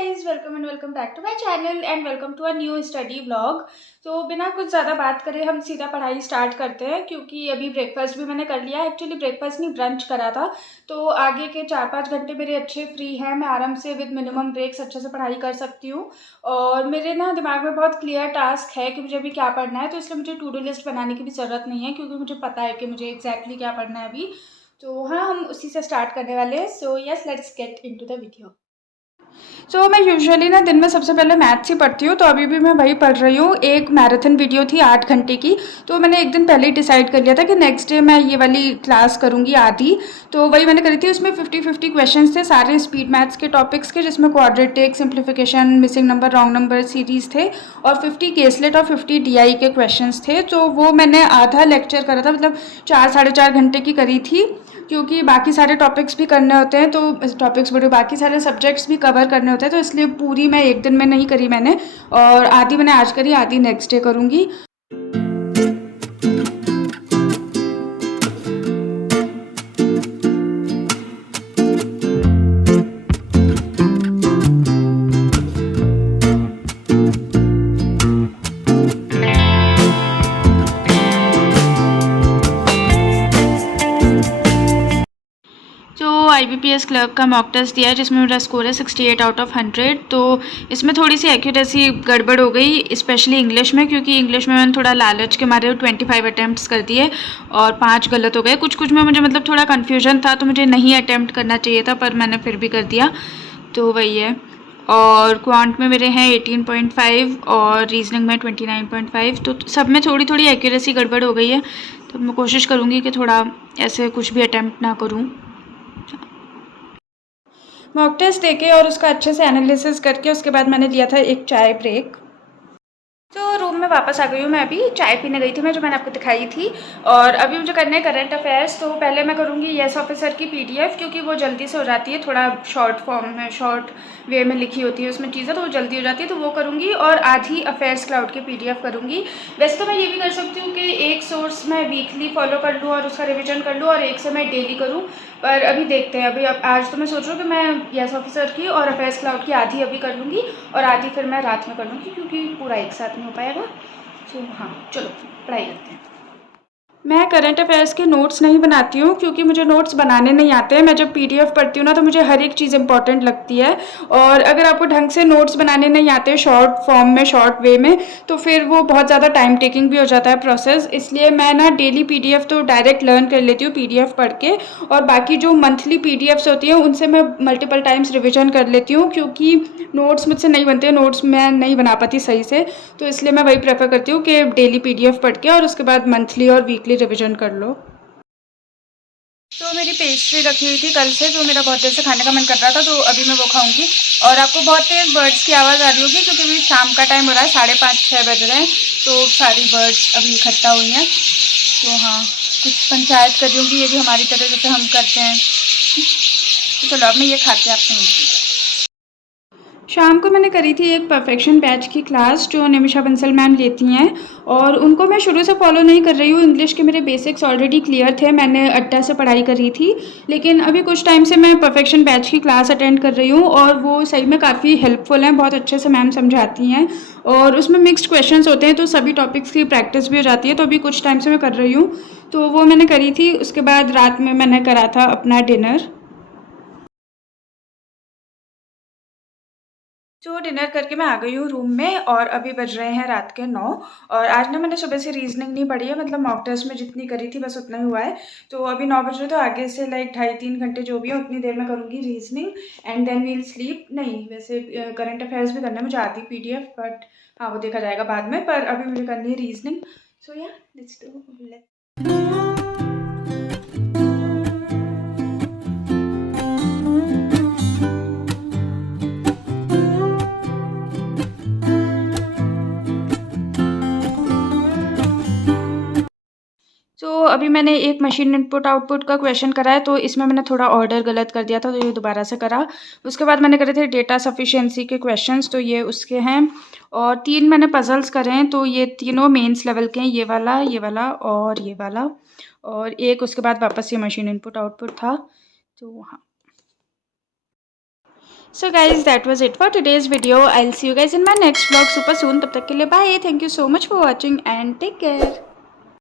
Guys, welcome and welcome back to my channel and welcome to a new study vlog. तो बिना कुछ ज़्यादा बात करे हम सीधा पढ़ाई स्टार्ट करते हैं, क्योंकि अभी ब्रेकफास्ट भी मैंने कर लिया। एक्चुअली ब्रेकफास्ट नहीं, ब्रंच करा था। तो आगे के 4-5 घंटे मेरे अच्छे फ्री हैं, मैं आराम से विद मिनिमम ब्रेक्स अच्छे से पढ़ाई कर सकती हूँ। और मेरे ना दिमाग में बहुत क्लियर टास्क है कि मुझे अभी क्या पढ़ना है, तो इसलिए मुझे टू डू लिस्ट बनाने की भी ज़रूरत नहीं है, क्योंकि मुझे पता है कि मुझे एग्जैक्टली क्या पढ़ना है अभी। तो हाँ, हम उसी से स्टार्ट करने वाले हैं। So yes, let's get into the video. मैं यूजुअली ना दिन में सबसे पहले मैथ्स ही पढ़ती हूँ, तो अभी भी मैं वही पढ़ रही हूँ। एक मैराथन वीडियो थी 8 घंटे की, तो मैंने एक दिन पहले ही डिसाइड कर लिया था कि नेक्स्ट डे मैं ये वाली क्लास करूँगी आधी। तो वही मैंने करी थी। उसमें 50-50 क्वेश्चंस थे, सारे स्पीड मैथ्स के टॉपिक्स के, जिसमें quadratic, simplification, missing number, wrong number series थे, और 50 केसलेट और 50 डीआई के क्वेश्चंस थे। तो वो मैंने आधा लेक्चर करा था, मतलब 4-4.5 घंटे की करी थी, क्योंकि बाकी सारे टॉपिक्स भी करने होते हैं। तो टॉपिक्स बोले, बाकी सारे सब्जेक्ट्स भी कवर करने होते हैं, तो इसलिए पूरी मैं एक दिन में नहीं करी मैंने, और आधी मैंने आज करी, आधी नेक्स्ट डे करूँगी। जो IBPS क्लर्क का मॉक टेस्ट दिया है, जिसमें मेरा स्कोर है 68 आउट ऑफ 100। तो इसमें थोड़ी सी एक्यूरेसी गड़बड़ हो गई, स्पेशली इंग्लिश में, क्योंकि इंग्लिश में मैंने थोड़ा लालच के मारे 25 अटैम्प्ट्स कर दिए और 5 गलत हो गए। कुछ कुछ में मुझे मतलब थोड़ा कन्फ्यूजन था, तो मुझे नहीं अटैम्प्ट करना चाहिए था, पर मैंने फिर भी कर दिया। तो वही है। और क्वांट में मेरे हैं 18.5 और रीजनिंग में 29.5। तो सब में थोड़ी थोड़ी एक्यूरेसी गड़बड़ हो गई है, तो मैं कोशिश करूँगी कि थोड़ा ऐसे कुछ भी अटैम्प्ट ना करूँ। मॉक टेस्ट देके और उसका अच्छे से एनालिसिस करके उसके बाद मैंने लिया था एक चाय ब्रेक। तो रूम में वापस आ गई हूँ मैं। अभी चाय पीने गई थी मैं, जो मैंने आपको दिखाई थी। और अभी मुझे करना है करंट अफेयर्स। तो पहले मैं करूँगी येस ऑफिसर की PDF, क्योंकि वो जल्दी से हो जाती है, थोड़ा शॉर्ट फॉर्म में, शॉर्ट वे में लिखी होती है उसमें चीज़ें, तो वो जल्दी हो जाती है, तो वो करूँगी। और आधी अफेयर्स क्लाउड की PDF करूँगी। वैसे तो मैं ये भी कर सकती हूँ कि एक सोर्स मैं वीकली फॉलो कर लूँ और उसका रिविजन कर लूँ, और एक से मैं डेली करूँ। पर अभी देखते हैं। अभी आज तो मैं सोच रही हूँ कि मैं येस ऑफिसर की और अफेयर्स क्लाउड की आधी अभी कर लूँगी, और आधी फिर मैं रात में कर लूँगी, क्योंकि पूरा एक साथ नहीं हो पाएगा। तो हाँ, चलो पढ़ाई करते हैं। मैं करंट अफेयर्स के नोट्स नहीं बनाती हूँ, क्योंकि मुझे नोट्स बनाने नहीं आते हैं। मैं जब PDF पढ़ती हूँ ना, तो मुझे हर एक चीज़ इंपॉर्टेंट लगती है। और अगर आपको ढंग से नोट्स बनाने नहीं आते शॉर्ट फॉर्म में, शॉर्ट वे में, तो फिर वो बहुत ज़्यादा टाइम टेकिंग भी हो जाता है प्रोसेस। इसलिए मैं ना डेली PDF तो डायरेक्ट लर्न कर लेती हूँ PDF पढ़ के, और बाकी जो मंथली PDFs होती हैं उनसे मैं मल्टीपल टाइम्स रिविजन कर लेती हूँ, क्योंकि नोट्स मुझसे नहीं बनते, नोट्स मैं नहीं बना पाती सही से। तो इसलिए मैं वही प्रेफर करती हूँ कि डेली PDF पढ़ के और उसके बाद मंथली और वीकली रिविजन कर लो। तो मेरी पेस्ट्री रखी हुई थी कल से, जो मेरा बहुत देर से खाने का मन कर रहा था, तो अभी मैं वो खाऊंगी। और आपको बहुत तेज़ बर्ड्स की आवाज़ आ रही होगी, क्योंकि अभी शाम का टाइम हो रहा है, 5:30-6 बज रहे हैं। तो सारी बर्ड्स अभी इकट्ठा हुई हैं। तो हाँ, कुछ पंचायत कर रही होंगी, ये भी हमारी तरह जैसे हम करते हैं। तो चलो, अब मैं ये खा के आपसे मिलती हूँ। शाम को मैंने करी थी एक परफेक्शन बैच की क्लास, जो निमिषा बंसल मैम लेती हैं, और उनको मैं शुरू से फॉलो नहीं कर रही हूँ। इंग्लिश के मेरे बेसिक्स ऑलरेडी क्लियर थे, मैंने अड्डा से पढ़ाई करी थी। लेकिन अभी कुछ टाइम से मैं परफेक्शन बैच की क्लास अटेंड कर रही हूँ, और वो सही में काफ़ी हेल्पफुल हैं, बहुत अच्छे से मैम समझाती हैं। और उसमें मिक्स्ड क्वेश्चंस होते हैं, तो सभी टॉपिक्स की प्रैक्टिस भी हो जाती है। तो अभी कुछ टाइम से मैं कर रही हूँ, तो वो मैंने करी थी। उसके बाद रात में मैंने करा था अपना डिनर। जो डिनर करके मैं आ गई हूँ रूम में, और अभी बज रहे हैं रात के 9। और आज ना मैंने सुबह से रीजनिंग नहीं पढ़ी है, मतलब मॉक टेस्ट में जितनी करी थी बस उतना ही हुआ है। तो अभी 9 बज रहे, तो आगे से लाइक 2.5-3 घंटे जो भी है उतनी देर में करूँगी reasoning, and then we'll sleep. नहीं, वैसे करंट अफेयर्स भी करना है मुझे, आधी PDF, बट हाँ, वो देखा जाएगा बाद में। पर अभी मुझे करनी है रीजनिंग। सो या लेट्स डू। अभी मैंने एक मशीन इनपुट आउटपुट का क्वेश्चन करा है, तो इसमें मैंने थोड़ा ऑर्डर गलत कर दिया था, तो ये दोबारा से करा। उसके बाद मैंने करे थे डेटा सफिशिएंसी के क्वेश्चंस, तो ये उसके हैं। और 3 मैंने पजल्स करे हैं, तो ये तीनों मेंस लेवल के हैं, ये वाला और ये वाला। और एक उसके बाद वापस ये मशीन इनपुट आउटपुट था। तो हाँ, so guys that was it for today's video. I will see you guys in my next blog super soon. तब तक के लिए bye. Thank you so much for watching and take care.